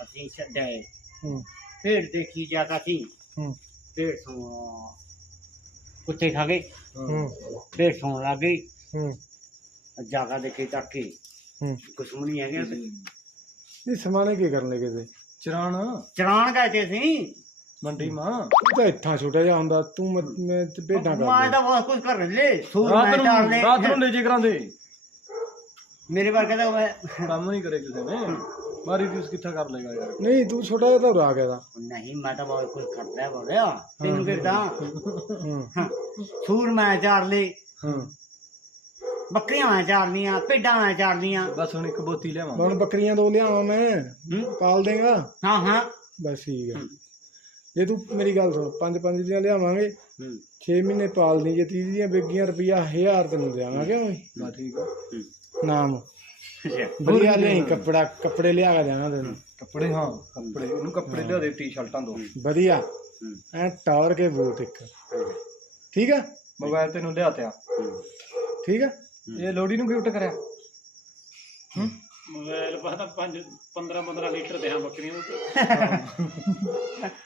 ਅਸੀਂ ਛੱਡੇ ਹੂੰ ਭੇਡ ਦੇਖੀ ਜਾਤਾ ਸੀ ਹੂੰ ਭੇਡ ਸੌ ਕੁੱਤੇ ਖਾ ਗਏ ਹੂੰ ਭੇਡ ਸੌਣ ਲੱਗ ਗਈ ਹੂੰ ਜਾਗਾ ਦੇਖੀ ਤੱਕ ਕੇ ਹੂੰ ਕੁਛ ਨਹੀਂ ਹੈਗੇ ਇਹ ਸਮਾਨੇ ਕੀ ਕਰਨ ਲੱਗੇ ਤੇ ਚਲਾਣ ਗਏ ਤੇ ਅਸੀਂ ਮੰਡੀ ਮਾਂ ਤੂੰ ਤਾਂ ਇੱਥਾਂ ਛੋਟਾ ਜਿਹਾ ਹੁੰਦਾ ਤੂੰ ਮੈਂ ਤੇ ਭੇਡਾਂ ਮੈਂ ਕਰਦਾ ਤਾਂ ਬਹੁਤ ਕੁਝ ਕਰ ਲੈ ਸੂਰ ਰਾਤ ਮੈਂ ਚਾਲ ਨੂੰ ਰਾਤ ਨੂੰ ਲੈ ਜੇ ਕਰਾਂਦੇ ਮੇਰੇ ਵਰਗਾ ਤਾਂ ਮੈਂ ਕੰਮ ਨਹੀਂ ਕਰੇ ਕਿਸੇ ਨੇ ਮਾਰੀ ਦੀ ਕਿੱਥਾ ਕਰ ਲੇਗਾ ਯਾਰ ਨਹੀਂ ਤੂੰ ਛੋਟਾ ਜਿਹਾ ਤਾਂ ਉਰਾ ਗਿਆ ਦਾ ਨਹੀਂ ਮੈਂ ਤਾਂ ਬਹੁਤ ਕੁਝ ਕਰਦਾ ਬੋਲਿਆ ਤੈਨੂੰ ਕਿਰਦਾ ਹੂੰ ਸੂਰ ਮੈਂ ਚਾਰ ਲੈ ਹੂੰ ਬੱਕਰੀਆਂ ਮੈਂ ਚਾਰਨੀਆਂ ਭੇਡਾਂ ਮੈਂ ਚਾਰਨੀਆਂ ਬਸ ਹੁਣ ਇੱਕ ਬੋਤੀ ਲਿਆਵਾਂ ਹੁਣ ਬੱਕਰੀਆਂ ਦੋ ਲਿਆਵਾਂ ਮੈਂ ਹੂੰ ਪਾਲ ਦੇਗਾ ਹਾਂ ਹਾਂ ਬਸ ਠੀਕ ਹੈ ਹੂੰ। ਜੇ ਤੂੰ ਮੇਰੀ ਗੱਲ ਸੁਣ 5-5 ਦੀਆਂ ਲਿਆਵਾਂਗੇ ਹੂੰ 6 ਮਹੀਨੇ ਪਾਲਣੀ ਜੇ 30 ਦੀਆਂ ਵਿਕੀਆਂ ਰੁਪਈਆ 1000 ਤੈਨੂੰ ਦੇਵਾਂਗੇ ਓਏ ਬਸ ਠੀਕ ਆ ਨਾਮ ਵਧੀਆ ਲਿਆਈ ਕੱਪੜੇ ਲਿਆ ਕੇ ਦੇਣਾ ਤੈਨੂੰ ਕੱਪੜੇ ਹਾਂ ਕੱਪੜੇ ਇਹਨੂੰ ਕੱਪੜੇ ਲਿਆ ਦੇ ਟੀ-ਸ਼ਰਟਾਂ ਦੋ ਵਧੀਆ ਐ ਟੌਰ ਕੇ ਬੂਟ ਇੱਕ ਠੀਕ ਆ ਮੋਬਾਈਲ ਤੈਨੂੰ ਲਿਆ ਤਿਆ ਠੀਕ ਆ ਇਹ ਲੋੜੀ ਨੂੰ ਗਿਫਟ ਕਰਿਆ ਮੋਬਾਈਲ ਪਤਾ 15 ਲੀਟਰ ਦੇ ਹਾਂ ਬੱਕਰੀਆਂ ਨੂੰ